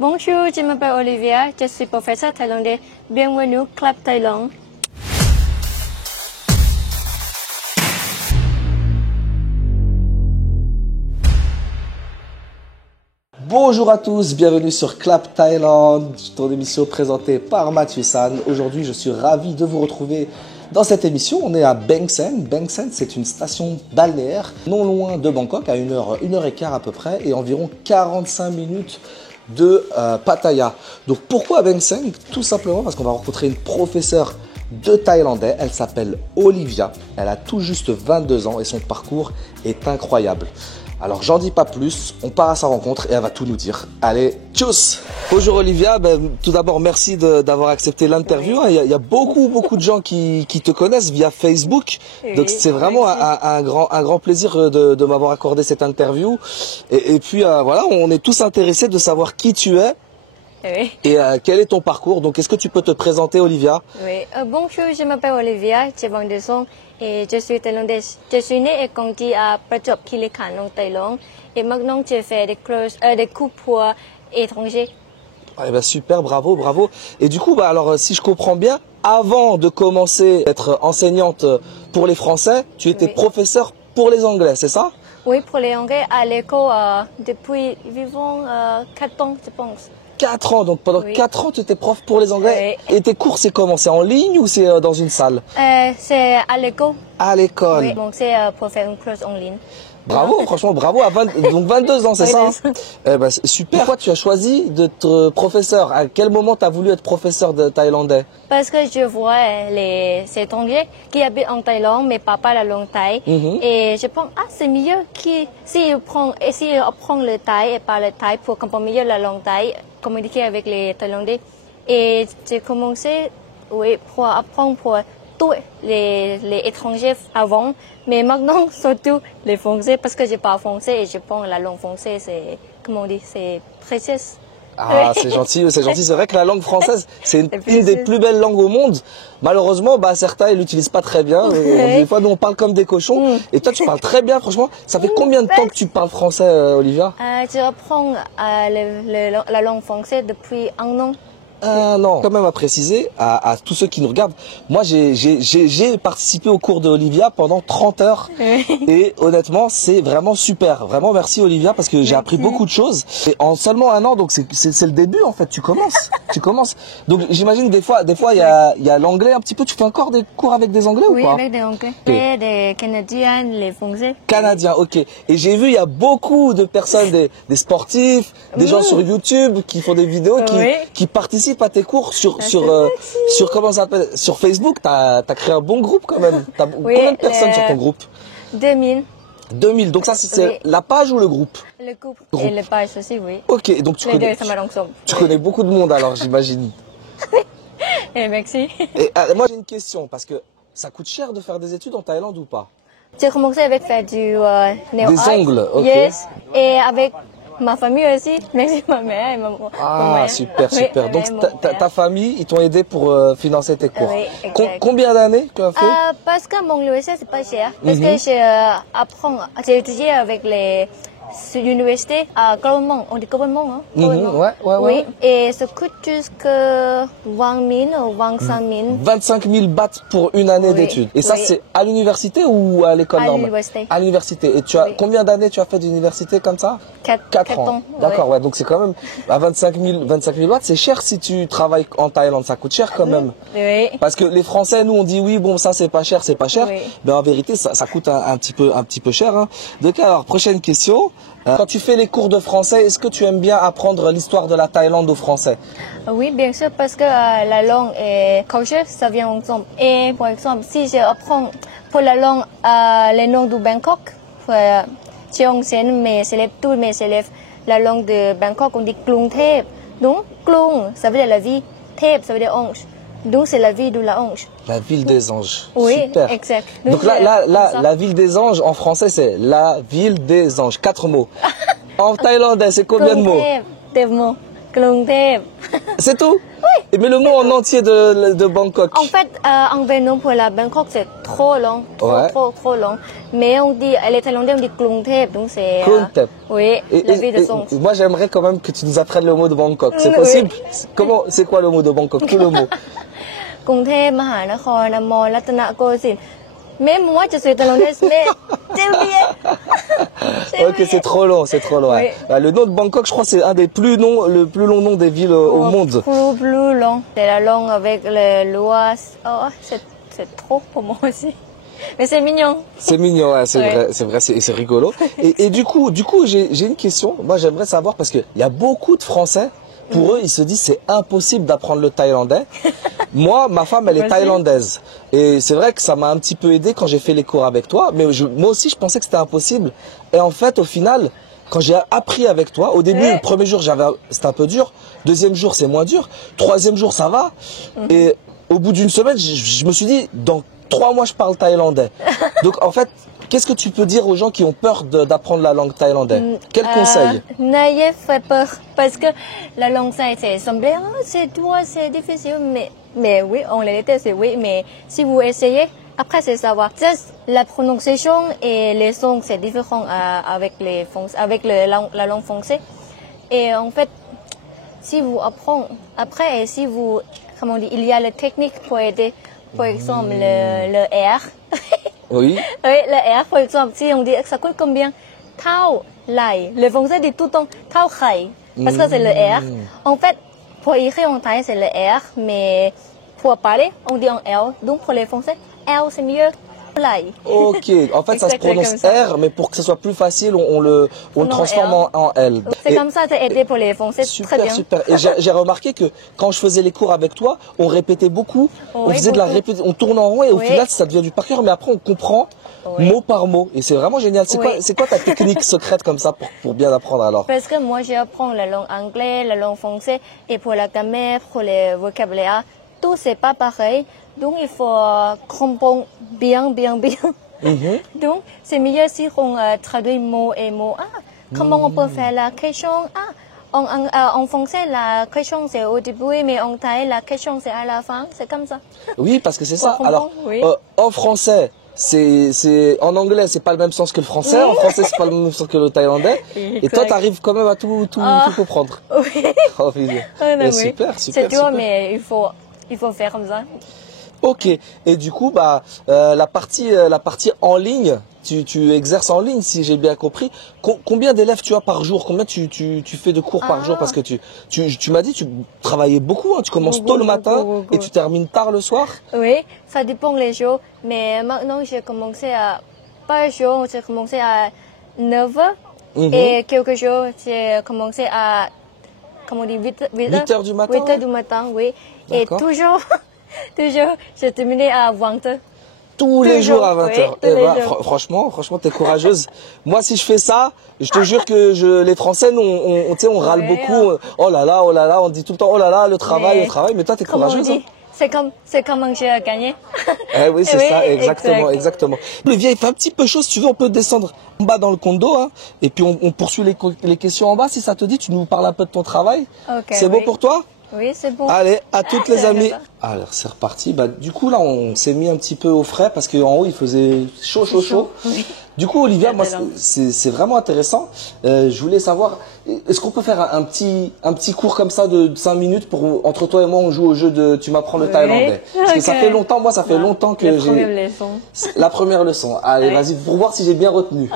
Bonjour, je m'appelle Olivia, je suis professeur thaïlandais. Bienvenue au Club Thaïlande. Bonjour à tous, bienvenue sur Clap Thailand, ton émission présentée par Mathieu San. Aujourd'hui, je suis ravi de vous retrouver dans cette émission. On est à Beng Sen. Beng Sen, c'est une station balnéaire non loin de Bangkok, à 1h15 à peu près, et environ 45 minutes de Pattaya. Donc pourquoi Beng Sen? Tout simplement parce qu'on va rencontrer une professeure de thaïlandais. Elle s'appelle Olivia. Elle a tout juste 22 ans et son parcours est incroyable. Alors j'en dis pas plus, on part à sa rencontre et elle va tout nous dire. Allez, tchuss! Bonjour Olivia, tout d'abord merci d'avoir accepté l'interview. Il y a beaucoup de gens qui te connaissent via Facebook. Oui, donc c'est vraiment un grand plaisir de m'avoir accordé cette interview. Et puis voilà, on est tous intéressés de savoir qui tu es. Oui. Et quel est ton parcours? Donc est-ce que tu peux te présenter Olivia? Oui, bonjour, je m'appelle Olivia, j'ai 22 ans et je suis thaïlandaise. Je suis née et grandie à Prachuap Khiri Khan en Thaïlande et maintenant je fais des cours pour étrangers. Eh ben super, bravo. Et du coup, alors si je comprends bien, avant de commencer à être enseignante pour les Français, tu étais professeure pour les Anglais, c'est ça? Oui, pour les Anglais à l'école depuis vivant 4 ans, je pense. 4 ans, donc pendant 4 ans tu étais prof pour les Anglais. Oui. Et tes cours c'est comment? C'est en ligne ou c'est dans une salle? C'est à l'école. À l'école. Oui, donc c'est pour faire une classe en ligne. Bravo, franchement bravo, donc 22 ans c'est ça hein? Super. Pourquoi tu as choisi d'être professeur? À quel moment tu as voulu être professeur de thaïlandais? Parce que je vois les étrangers qui habitent en Thaïlande mais pas la langue thaï. Et je pense c'est mieux s'ils apprennent le thaï et parlent le thaï pour comprendre mieux la langue thaï, communiquer avec les Thaïlandais. Et j'ai commencé pour apprendre pour tous les étrangers avant, mais maintenant surtout les Français parce que je parle français et je pense la langue française c'est, comment on dit, c'est précieux. Ah, c'est gentil. C'est vrai que la langue française, c'est une des plus belles langues au monde. Malheureusement, certains ils l'utilisent pas très bien. Des fois, nous on parle comme des cochons. Et toi, tu parles très bien, franchement. Ça fait combien de temps que tu parles français, Olivia? Je apprends la langue française depuis 1 an. Non, quand même à préciser à tous ceux qui nous regardent, moi j'ai participé au cours de Olivia pendant 30 heures et honnêtement c'est vraiment super, vraiment merci Olivia parce que j'ai appris beaucoup de choses et en seulement 1 an, donc c'est le début en fait, tu commences. Donc j'imagine des fois il y a l'anglais un petit peu. Tu fais encore des cours avec des Anglais ou pas? Oui, avec des Anglais, et des Canadiens, les Français. Canadiens, ok. Et j'ai vu il y a beaucoup de personnes, des sportifs, des gens sur YouTube qui font des vidéos, qui participent à tes cours sur comment ça s'appelle, sur Facebook. T'as créé un bon groupe quand même. T'as combien de personnes sur ton groupe? 2000. 2000. Donc ça c'est la page ou le groupe? Le groupe. Et la page aussi, oui. Ok, donc tu connais beaucoup de monde alors j'imagine. Et merci. Et moi j'ai une question parce que ça coûte cher de faire des études en Thaïlande ou pas? J'ai commencé avec faire du nail des ongles, ok. Yes. Et avec ma famille aussi, merci ma mère et ma super. Donc ta famille, ils t'ont aidé pour financer tes cours. Oui, exact. Combien d'années tu as fait? Parce que mon lycée c'est pas cher. Parce que j'ai étudié avec les universités à gouvernement, on dit gouvernement, hein? Oui, et ça coûte jusqu'à 20 000 ou 25 000. 25 000 bahts pour une année d'études. Et ça, c'est à l'université ou à l'école normale? L'université. À l'université. Et tu as combien d'années tu as fait d'université comme ça? 4 ans. D'accord, ouais. Donc c'est quand même à 25 000 bahts, c'est cher si tu travailles en Thaïlande. Ça coûte cher quand même. Oui. Parce que les Français, nous, on dit oui, bon, ça c'est pas cher. Oui. Mais en vérité, ça coûte un petit peu cher. Hein. Donc alors, prochaine question. Quand tu fais les cours de français, est-ce que tu aimes bien apprendre l'histoire de la Thaïlande aux Français? Oui, bien sûr, parce que la langue et culture, ça vient ensemble. Et par exemple, si j'apprends pour la langue les noms de Bangkok, j'ai enseigné tous mes élèves la langue de Bangkok, on dit Klung Thep. Donc, Klung, ça veut dire la vie, Thep, ça veut dire ange. Donc c'est la ville de la Ange. La ville des anges. Oui, super. Exact. Donc là, la ville des anges, en français, c'est la ville des anges. 4 mots. En thaïlandais, c'est combien de mots? กรุงเทพ C'est tout? Oui. Mais le mot en entier de Bangkok. En fait, en venant pour la Bangkok, c'est trop long, trop long. Mais on dit, les Thaïlandais, on dit Klung Thep, donc c'est... Klung Thep. Oui, la ville de son. Moi, j'aimerais quand même que tu nous apprennes le mot de Bangkok. C'est possible? Comment, c'est quoi le mot de Bangkok? Tout le mot. กรุงเทพมหานครอมรรัตนโกสินทร์ Même moi, je suis thaïlandaise, mais j'ai oublié. Ok, c'est trop long, c'est trop long. Oui. Ouais. Le nom de Bangkok, je crois, c'est un des le plus long nom des villes au monde. Plus long. C'est la langue avec les lois. Oh, c'est trop pour moi aussi. Mais c'est mignon. C'est mignon, ouais, c'est vrai, c'est rigolo. Et du coup, j'ai une question. Moi, j'aimerais savoir parce que il y a beaucoup de Français. Pour eux, ils se disent c'est impossible d'apprendre le thaïlandais. Moi, ma femme, elle est thaïlandaise. Et c'est vrai que ça m'a un petit peu aidé quand j'ai fait les cours avec toi. Mais moi aussi, je pensais que c'était impossible. Et en fait, au final, quand j'ai appris avec toi, au début, le premier jour, c'était un peu dur. Deuxième jour, c'est moins dur. Troisième jour, ça va. Et au bout d'une semaine, je me suis dit, dans 3 mois, je parle thaïlandais. Donc, en fait, qu'est-ce que tu peux dire aux gens qui ont peur d'apprendre la langue thaïlandaise? Quel conseil? N'ayez pas peur. Parce que la langue thaï, semblait, c'est dur, c'est difficile. Mais oui, en réalité, c'est oui. Mais si vous essayez, après, c'est savoir. Juste la prononciation et les sons, c'est différent avec la langue française. Et en fait, si vous apprenez, après, si vous, comment on dit, il y a la technique pour aider. Par exemple, le R. Oui. Oui, le R, par exemple, si on dit ça coûte combien? Thao, lai. Le français dit tout le temps Thao khai. Parce que c'est le R. En fait, pour écrire en thaï, c'est le R. Mais pour parler, on dit en L. Donc pour les français, L, c'est mieux. Lai. Ok. En fait, ça se prononce R, mais pour que ce soit plus facile, on le transforme en L. C'est comme ça, c'est aidé pour les français. Super, très bien. super. Et j'ai remarqué que quand je faisais les cours avec toi, on répétait beaucoup. On faisait de la répétition, on tourne en rond et au final, ça devient du par cœur. Mais après, on comprend mot par mot. Et c'est vraiment génial. C'est quoi ta technique secrète comme ça pour bien apprendre alors? Parce que moi, j'apprends la langue anglaise, la langue française. Et pour la grammaire, pour les vocabulaire, tout c'est pas pareil. Donc, il faut comprendre bien. Donc, c'est mieux si on traduit mot et mot. Comment on peut faire la question? En français, la question c'est au début, mais en thaï, la question c'est à la fin. C'est comme ça. Oui, parce que c'est ça. Alors, en français, en anglais, c'est pas le même sens que le français. En français, c'est pas le même sens que le thaïlandais. Et toi, tu arrives quand même à tout comprendre. Oui. Oh, super. C'est dur, mais il faut faire comme ça. Ok. Et du coup, la partie en ligne, tu exerces en ligne, si j'ai bien compris. Combien d'élèves tu as par jour? Combien tu fais de cours par jour? Parce que tu m'as dit, tu travaillais beaucoup, hein. Tu commences tôt le matin et tu termines tard le soir. Oui, ça dépend les jours. Mais maintenant, j'ai commencé j'ai commencé à 9 h. Et quelques jours, j'ai commencé à, comment on dit, 8 heures du matin? 8 heures du matin, oui. Et toujours, j'ai terminé à 20 h. Tous les jours à 20 h. Franchement, t'es courageuse. Moi, si je fais ça, je te jure que les Français, on râle beaucoup. Oh là là, on dit tout le temps, oh là là, le travail. Mais toi, t'es courageuse. C'est comme manger à gagner. Oui, c'est ça, exactement. Olivier, il fait un petit peu chaud. Si tu veux, on peut descendre en bas dans le condo, hein, et puis on poursuit les questions en bas. Si ça te dit, tu nous parles un peu de ton travail. C'est bon pour toi? Oui, c'est bon. Allez, à toutes les amies. Alors, c'est reparti. Du coup, là, on s'est mis un petit peu au frais parce qu'en haut, il faisait chaud. Oui. Du coup, Olivia, moi, c'est vraiment intéressant. Je voulais savoir, est-ce qu'on peut faire un petit cours comme ça de 5 minutes pour, entre toi et moi, on joue au jeu de tu m'apprends le thaïlandais. Parce que ça fait longtemps, moi, ça fait longtemps que j'ai... La première leçon. Allez, vas-y, pour voir si j'ai bien retenu.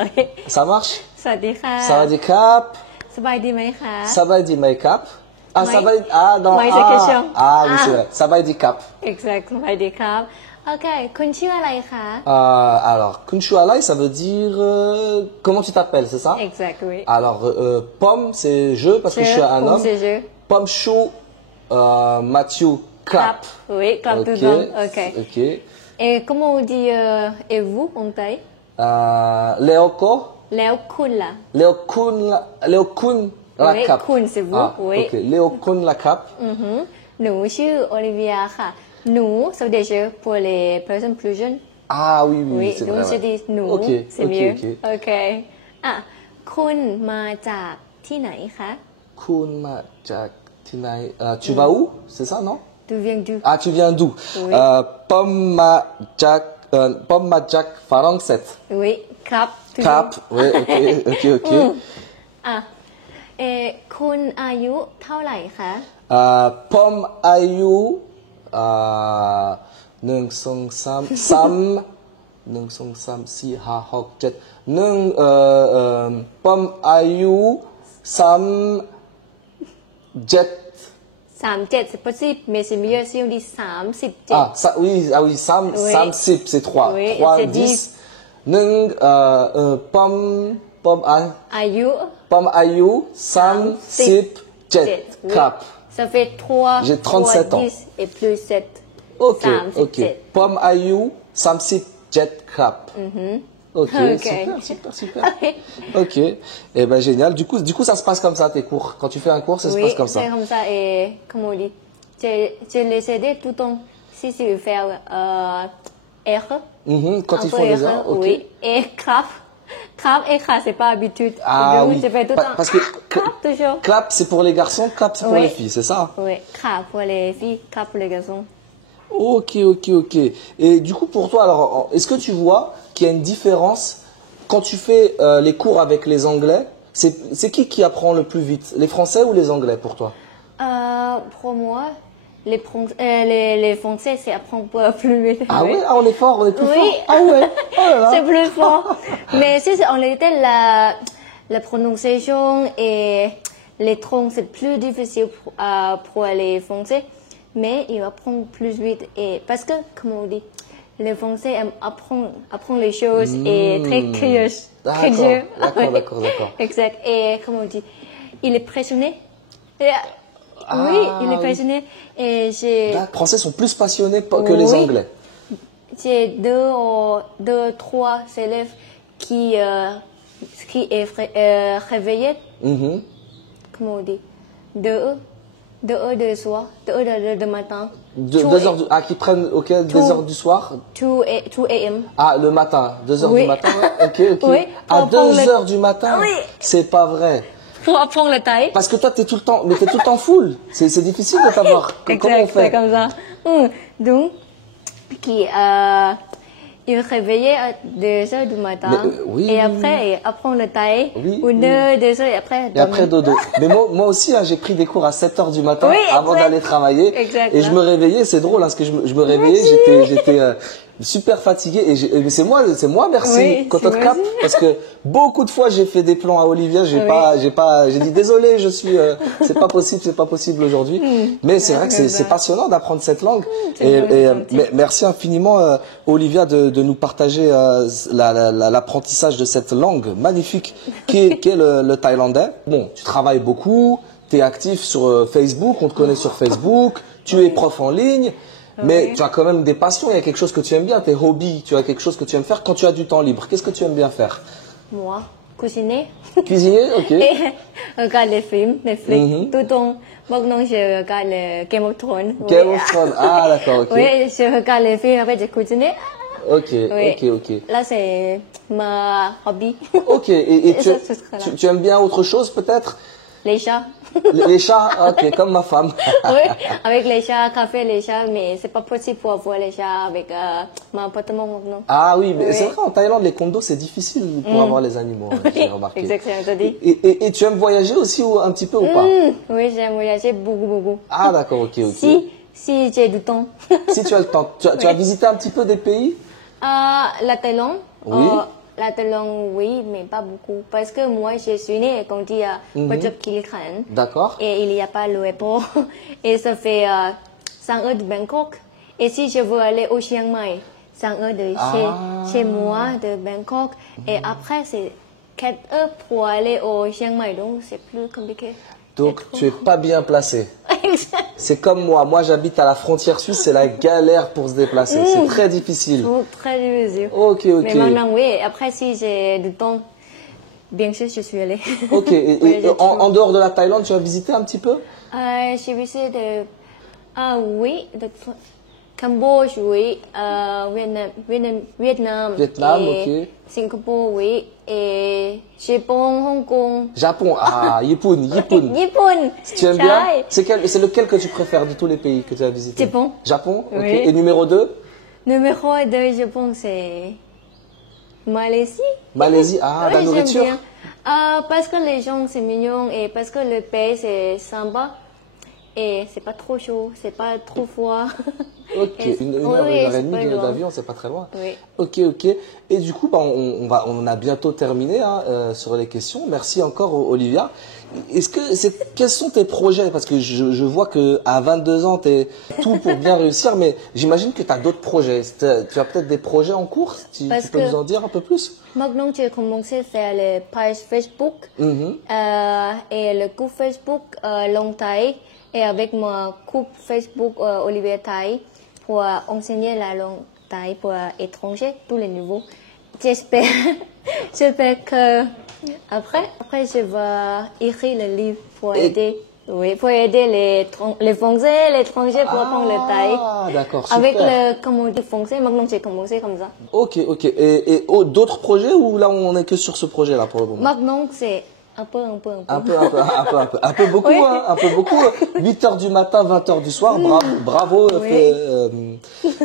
Ça marche? Sawadee Kap. Sawadee Kap. Ah, ça va être... non. Oui, c'est vrai. Ça va être cap. Exact, ça va être cap. Ok, Kunchu alai ka. Alors, Kunchu alai, ça veut dire... comment tu t'appelles, c'est ça? Exact, oui. Alors, pomme, c'est je, parce que je suis un homme. C'est je. Pomme chou, Mathieu, clap. Oui, clap tout le temps. Ok. Et comment on dit et vous en thaï? Leoko. Leokun là. Leokun. La oui, Cap. Kun, c'est vous. Oui. Ok, Léo Kun la Cap. Nous, je suis Olivia. Nous, ça veut dire pour les personnes plus jeunes. Ah oui, c'est vrai. Donc je dis nous, c'est mieux. Ok. Kun maจากที่ไหนคะ Kun maจาก Tu vas où? C'est ça, non? Tu viens d'où? Ah, tu viens d'où? Oui. Pomajak Farangset. Oui, Krap. Cap, oui, ok. อ่ะคุณอายุเท่าไหร่คะ Pom Ayu, Nung Song Sam, Nung Song Sam, Si Ha Hok Jet, Pom Ayu, Sam Jet. 37, c'est possible, mais c'est mieux si on dit 37. Oui, Sam, Oui. Sam Sip, c'est 3. Oui, 3, c'est 10. Nung, Pom Ayu, Sam Sip Jet. Oui. Cap. Ça fait 3, J'ai 37 ans. 10 et plus 7. Ok. 37. Pom Ayu, Sam Sip Jet Cap. Ok, Ok. super. Ok. Eh ben génial. Du coup, ça se passe comme ça tes cours. Quand tu fais un cours, ça se passe comme ça. Oui, c'est comme ça. Et comme on dit, je les aidais tout le temps. Si tu veux faire R. Quand ils font les heures, ok. Oui. Et Krap et Krap, c'est pas habitude. Ah Donc, oui. je fais tout le temps. Parce que Krap toujours. clap c'est pour les garçons, clap c'est pour Oui. les filles, c'est ça? Oui, Krap pour les filles, Krap pour les garçons. Ok. Et du coup, pour toi, alors, est-ce que tu vois qu'il y a une différence quand tu fais les cours avec les Anglais? C'est qui apprend le plus vite, les Français ou les Anglais pour toi? Pour moi, les Français, c'est apprendre plus vite. Ah ouais, on est fort, on est plus Oui. fort. Ah ouais, oh là là. C'est plus fort. Mais si c'est en réalité la prononciation et les tons, c'est plus difficile pour les Français. Mais ils apprennent plus vite. Et parce que, comme on dit, les Français aiment apprendre les choses et très curieux. D'accord. Exact. Et comme on dit, il est passionné. Oui, il est passionné. Et Les Français sont plus passionnés que les Anglais. J'ai deux, trois élèves qui est réveillé. Comment on dit? Deux heures de soir, 2 heures de matin. 2 heures qui prennent 2 heures du soir? 2 a.m. Ah, le matin, 2 heures Oui. du matin? Ok. Oui, À pour 2 apprendre heures du matin? Oui. C'est pas vrai. Pour apprendre le taille. Parce que toi, t'es tout le temps full. C'est difficile de savoir comment on Exact, fait. c'est comme ça. Donc, il réveillait à 2 heures du matin. Oui. Et après, il apprend le taille. Oui, Ou 2 heures et après. Et après dodo. Mais moi aussi, j'ai pris des cours à 7 heures du matin Oui, avant exact. d'aller travailler. Exact. Et je me réveillais, c'est drôle, parce que je me réveillais, j'étais super fatigué. Et c'est moi, merci, Oui, quand on c'est cap, moi. parce que beaucoup de fois, j'ai fait des plans à Olivia, j'ai dit désolé, c'est pas possible aujourd'hui. Mais c'est vrai que c'est passionnant d'apprendre cette langue. Mais merci infiniment, Olivia, de nous partager l'apprentissage de cette langue magnifique qu'est le thaïlandais. Bon, tu travailles beaucoup, tu es actif sur Facebook, on te connaît sur Facebook, tu es prof en ligne. Mais tu as quand même des passions, il y a quelque chose que tu aimes bien, tes hobbies, tu as quelque chose que tu aimes faire quand tu as du temps libre. Qu'est-ce que tu aimes bien faire? Moi, cuisiner. Cuisiner, ok. Et regarder les films, Netflix. Tout le temps, maintenant je regarde le Game of Thrones. Game of Thrones, ah d'accord, ok. Oui, je regarde les films, après je cuisine. Ok. Là, c'est ma hobby. Ok, et Et tu aimes bien autre chose peut-être? Les chats. Les chats, ok, comme ma femme. Oui, avec les chats, café, les chats, mais c'est pas possible pour avoir les chats avec mon appartement maintenant. Ah oui, mais c'est vrai, en Thaïlande, les condos, c'est difficile pour avoir les animaux, j'ai remarqué. Exactement, je te dis. Et tu aimes voyager aussi un petit peu ou pas? Oui, j'aime voyager beaucoup. Ah d'accord, ok. Si j'ai du temps. Si tu as le temps. Tu as visité un petit peu des pays? La Thaïlande. Oui. La Thaïlande, oui, mais pas beaucoup. Parce que moi, je suis née et grandi à Prachuap-Khiri-Khan. D'accord. Et il n'y a pas l'aéroport. Et ça fait 5 heures de Bangkok. Et si je veux aller au Chiang Mai, 5 heures de chez moi, de Bangkok. Et après, c'est 4 heures pour aller au Chiang Mai. Donc, c'est plus compliqué. Donc, tu es pas bien placé. C'est comme moi. Moi, j'habite à la frontière suisse. C'est la galère pour se déplacer. C'est très difficile. Très difficile. Ok. Mais maintenant, oui. Après, si j'ai du temps, bien sûr, je suis allée. Ok. Et en dehors de la Thaïlande, tu as visité un petit peu? J'ai visité oui, Cambodge, oui. Vietnam. Vietnam, et ok. Singapour, oui. Et Japon, Hong Kong. Japon, ah, Yipun. Japan. Tu aimes bien? C'est lequel que tu préfères de tous les pays que tu as visités? Japon. Japon, ok. Oui. Et numéro 2? Numéro 2 Japon, c'est Malaisie. Malaisie, ah, Oui, la j'aime nourriture. bien. Parce que les gens c'est mignon et parce que le pays c'est sympa et c'est pas trop chaud, c'est pas trop froid. Ok, Et- une oui, heure et c'est demie pas loin. d'avion, c'est pas très loin. Oui. Ok. Et du coup, bah, on a bientôt terminé hein, sur les questions. Merci encore, Olivia. Quels sont tes projets? Parce que je vois que à 22 ans, tu es tout pour bien réussir, mais j'imagine que tu as d'autres projets. Tu as peut-être des projets en cours? Tu Parce peux que- nous en dire un peu plus? Maintenant, j'ai commencé à faire les pages Facebook Mhm. et le groupe Facebook Long Thaï et avec mon groupe Facebook Olivier Thaï pour enseigner la langue Thaï pour étrangers, tous les niveaux. J'espère, j'espère que après je vais écrire le livre pour aider, oui, pour aider les Français, les étrangers pour apprendre le Thaï. Ah, d'accord, super. Avec le commandé français, maintenant j'ai commencé comme ça. Ok. Et d'autres projets ou là on est que sur ce projet-là pour le moment? Maintenant c'est un peu. Un peu beaucoup, Oui. hein, un peu beaucoup. 8 heures du matin, 20 heures du soir. Bravo, Oui.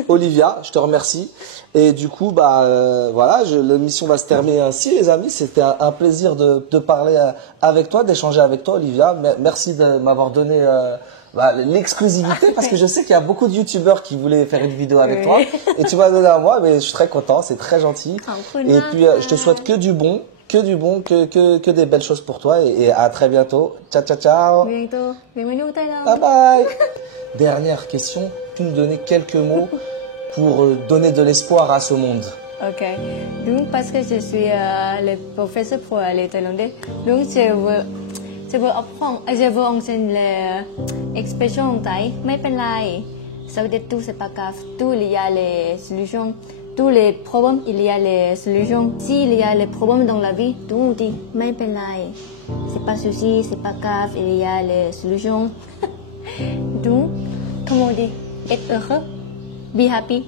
Olivia, je te remercie. Et du coup, voilà, l'émission va se terminer ainsi, les amis. C'était un plaisir de parler avec toi, d'échanger avec toi, Olivia. Merci de m'avoir donné l'exclusivité parce que je sais qu'il y a beaucoup de youtubeurs qui voulaient faire une vidéo avec Oui. toi et tu m'as donné à moi, mais je suis très content, c'est très gentil. Merci. Et puis, je te souhaite que du bon, que des belles choses pour toi et à très bientôt. Ciao, ciao, ciao. Bientôt. Bienvenue au Thaïlande. Bye bye. Dernière question, peux nous donner quelques mots pour donner de l'espoir à ce monde? Ok. Donc, parce que je suis le professeur pour les Thaïlandais, donc je veux enseigner l'expression en Thaï. Mais pas là. Ça veut dire tout, c'est pas grave. Tout, il y a les solutions. Tous les problèmes, il y a les solutions. S'il y a les problèmes dans la vie, tout on dit, mais pas là. C'est pas souci, c'est pas grave, il y a les solutions. Donc, comment on dit, être heureux, be happy.